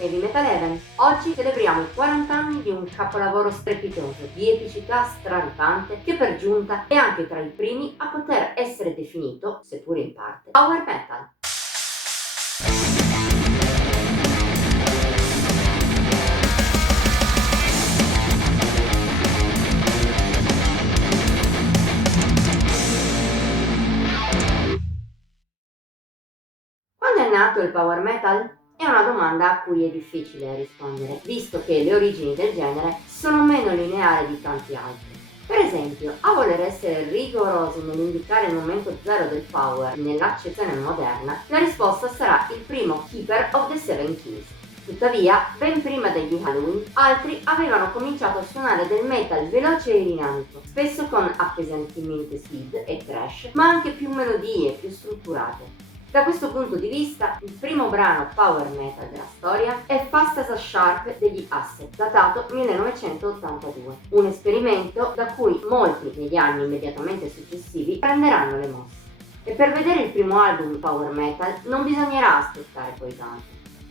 Heavy Metal Heaven. Oggi celebriamo i 40 anni di un capolavoro strepitoso, di epicità straripante, che per giunta è anche tra i primi a poter essere definito, seppur in parte, power metal. Quando è nato il power metal? È una domanda a cui è difficile rispondere, visto che le origini del genere sono meno lineari di tanti altri. Per esempio, a voler essere rigorosi nell'indicare il momento zero del power nell'accezione moderna, la risposta sarà il primo Keeper of the Seven Keys. Tuttavia, ben prima degli Halloween, altri avevano cominciato a suonare del metal veloce e dinamico, spesso con appesantimenti speed e thrash, ma anche più melodie, più strutturate. Da questo punto di vista, il primo brano power metal della storia è Fast as a Shark degli Accept, datato 1982, un esperimento da cui molti negli anni immediatamente successivi prenderanno le mosse. E per vedere il primo album power metal non bisognerà aspettare poi tanto.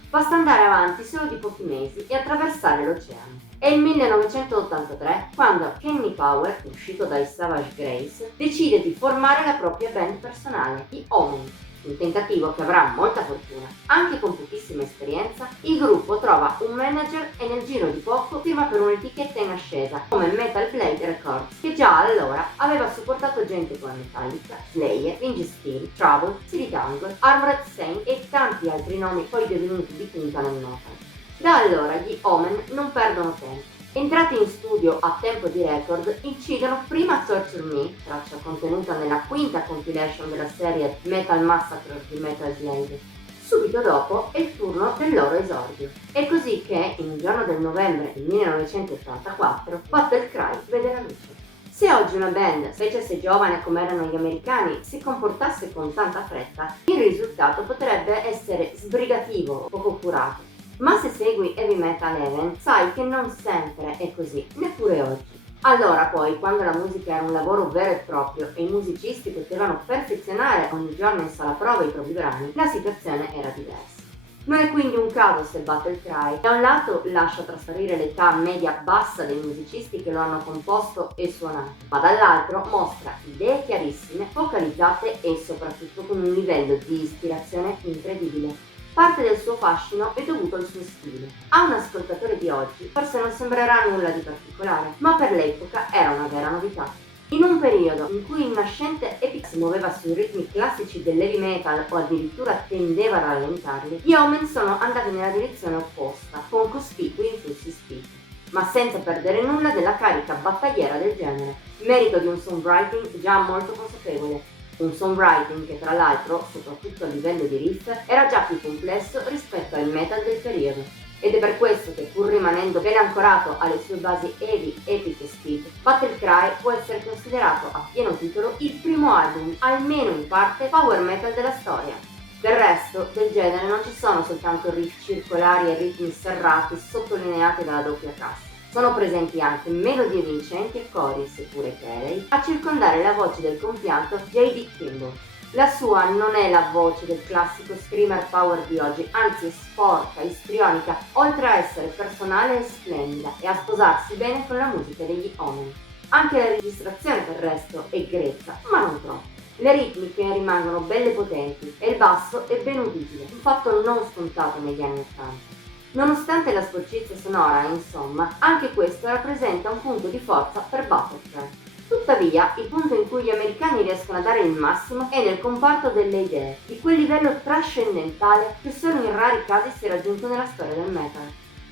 Basta andare avanti solo di pochi mesi e attraversare l'oceano. È il 1983 quando Kenny Power, uscito dai Savage Grace, decide di formare la propria band personale, gli Omen. Un tentativo che avrà molta fortuna. Anche con pochissima esperienza, il gruppo trova un manager e nel giro di poco firma per un'etichetta in ascesa come Metal Blade Records, che già allora aveva supportato gente come Metallica, Slayer, Vinge Steel, Trouble, City Tangle, Armored Saint e tanti altri nomi poi divenuti di punta nel metal. Da allora gli Omen non perdono tempo. Entrati in studio a tempo di record, incidono prima Torture Me, traccia contenuta nella quinta compilation della serie Metal Massacre di Metal Slade. Subito dopo è il turno del loro esordio. È così che, in un giorno del novembre del 1984, Battle Cry vede la luce. Se oggi una band, specie se giovane come erano gli americani, si comportasse con tanta fretta, il risultato potrebbe essere sbrigativo o poco curato. Ma se segui Heavy Metal Heaven, sai che non sempre è così, neppure oggi. Allora poi, quando la musica era un lavoro vero e proprio e i musicisti potevano perfezionare ogni giorno in sala prova i propri brani, la situazione era diversa. Non è quindi un caso se Battle Cry da un lato lascia trasparire l'età media bassa dei musicisti che lo hanno composto e suonato, ma dall'altro mostra idee chiarissime, focalizzate e soprattutto con un livello di ispirazione incredibile. Parte del suo fascino è dovuto al suo stile. A un ascoltatore di oggi forse non sembrerà nulla di particolare, ma per l'epoca era una vera novità. In un periodo in cui il nascente Epic si muoveva sui ritmi classici dell'heavy metal o addirittura tendeva a rallentarli, gli Omen sono andati nella direzione opposta, con cospicui influssi speed, ma senza perdere nulla della carica battagliera del genere, merito di un songwriting già molto consapevole. Un songwriting che tra l'altro, soprattutto a livello di riff, era già più complesso rispetto al metal del periodo. Ed è per questo che, pur rimanendo ben ancorato alle sue basi heavy, epic e speed, Battle Cry può essere considerato a pieno titolo il primo album, almeno in parte, power metal della storia. Del resto, del genere non ci sono soltanto riff circolari e ritmi serrati sottolineati dalla doppia cassa. Sono presenti anche melodie vincenti e cori, seppure eterei, a circondare la voce del compianto J.D. Kimball. La sua non è la voce del classico screamer power di oggi, anzi è sporca, istrionica, oltre a essere personale e splendida e a sposarsi bene con la musica degli Omen. Anche la registrazione del resto è grezza, ma non troppo. Le ritmiche rimangono belle potenti e il basso è ben udibile, un fatto non scontato negli anni '80. Nonostante la sporcizia sonora, insomma, anche questo rappresenta un punto di forza per Battle Cry. Tuttavia, il punto in cui gli americani riescono a dare il massimo è nel comparto delle idee, di quel livello trascendentale che solo in rari casi si è raggiunto nella storia del metal.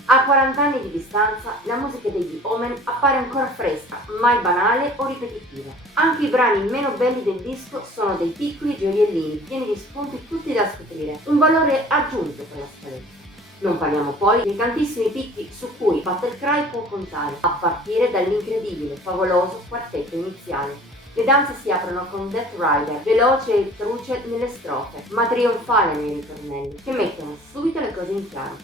A 40 anni di distanza, la musica degli Omen appare ancora fresca, mai banale o ripetitiva. Anche i brani meno belli del disco sono dei piccoli gioiellini pieni di spunti tutti da scoprire, un valore aggiunto per la scaletta. Non parliamo poi dei tantissimi picchi su cui Battle Cry può contare, a partire dall'incredibile, favoloso quartetto iniziale. Le danze si aprono con Death Rider, veloce e truce nelle strofe, ma trionfale nei ritornelli, che mettono subito le cose in chiaro.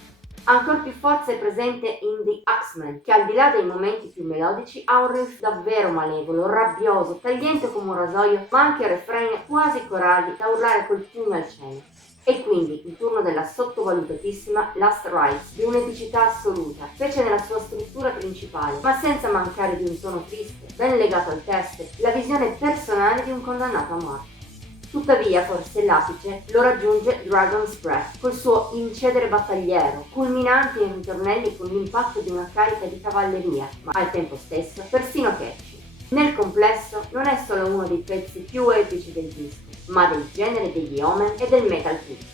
Ancor più forza è presente in The Axeman, che al di là dei momenti più melodici ha un riff davvero malevolo, rabbioso, tagliente come un rasoio, ma anche refrain quasi corali da urlare col pugno al cielo. E quindi il turno della sottovalutatissima Last Rites, di un'epicità assoluta, specie nella sua struttura principale, ma senza mancare di un tono triste, ben legato al testo, la visione personale di un condannato a morte. Tuttavia, forse l'apice lo raggiunge Dragon's Breath, col suo incedere battagliero, culminante in ritornelli con l'impatto di una carica di cavalleria, ma al tempo stesso persino catchy. Nel complesso non è solo uno dei pezzi più epici del disco, ma del genere degli Omen e del metal tutto.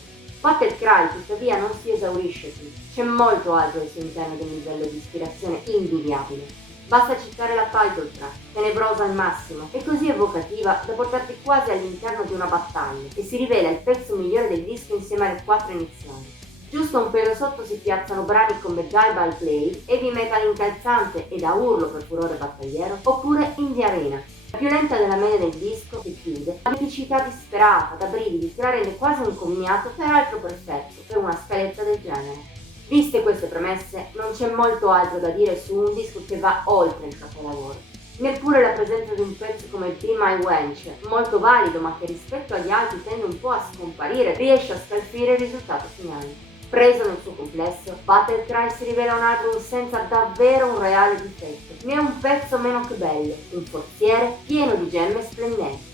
Battle Cry tuttavia non si esaurisce qui, c'è molto altro al suo interno di un livello di ispirazione invidiabile. Basta citare la title track, tenebrosa al massimo e così evocativa da portarti quasi all'interno di una battaglia, che si rivela il pezzo migliore del disco insieme alle 4 iniziali. Giusto un pelo sotto si piazzano brani come Die by Play, heavy metal incalzante e da urlo per furore battagliero, oppure Indie Arena. La più lenta della media del disco, che chiude, ha un'epicità disperata, da brividi, che la rende quasi un commiato, peraltro perfetto, per una scaletta del genere. Viste queste premesse, non c'è molto altro da dire su un disco che va oltre il capolavoro. Neppure la presenza di un pezzo come Be My Wench, molto valido ma che rispetto agli altri tende un po' a scomparire, riesce a scalfire il risultato finale. Preso nel suo complesso, Battle Cry si rivela un album senza davvero un reale difetto, né un pezzo meno che bello, un forziere pieno di gemme splendenti.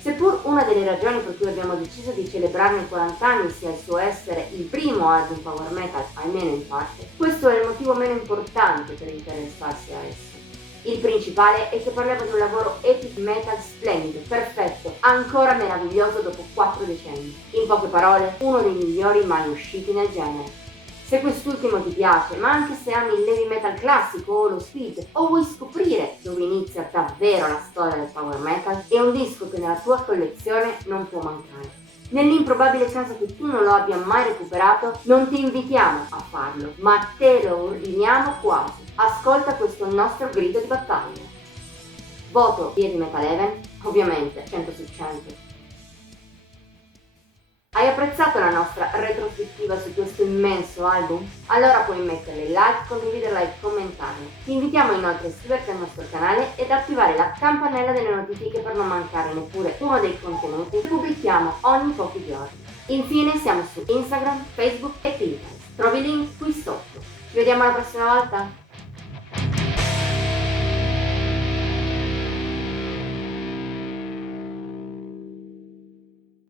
Seppur una delle ragioni per cui abbiamo deciso di celebrarne i 40 anni sia il suo essere il primo album power metal, almeno in parte, questo è il motivo meno importante per interessarsi a esso. Il principale è che parliamo di un lavoro epic metal splendido, perfetto, ancora meraviglioso dopo 4 decenni. In poche parole, uno dei migliori mai usciti nel genere. Se quest'ultimo ti piace, ma anche se ami il heavy metal classico o lo speed, o vuoi scoprire dove inizia davvero la storia del power metal, è un disco che nella tua collezione non può mancare. Nell'improbabile caso che tu non lo abbia mai recuperato, non ti invitiamo a farlo, ma te lo ordiniamo quasi. Ascolta questo nostro grido di battaglia. Voto Heavy Metal Heaven, ovviamente 100 su 100. Hai apprezzato la nostra retrospettiva su questo immenso album? Allora puoi mettere like, condividerla e commentarla. Ti invitiamo inoltre a iscriverti al nostro canale ed attivare la campanella delle notifiche per non mancare neppure uno dei contenuti che pubblichiamo ogni pochi giorni. Infine siamo su Instagram, Facebook e Pinterest. Trovi il link qui sotto. Ci vediamo la prossima volta!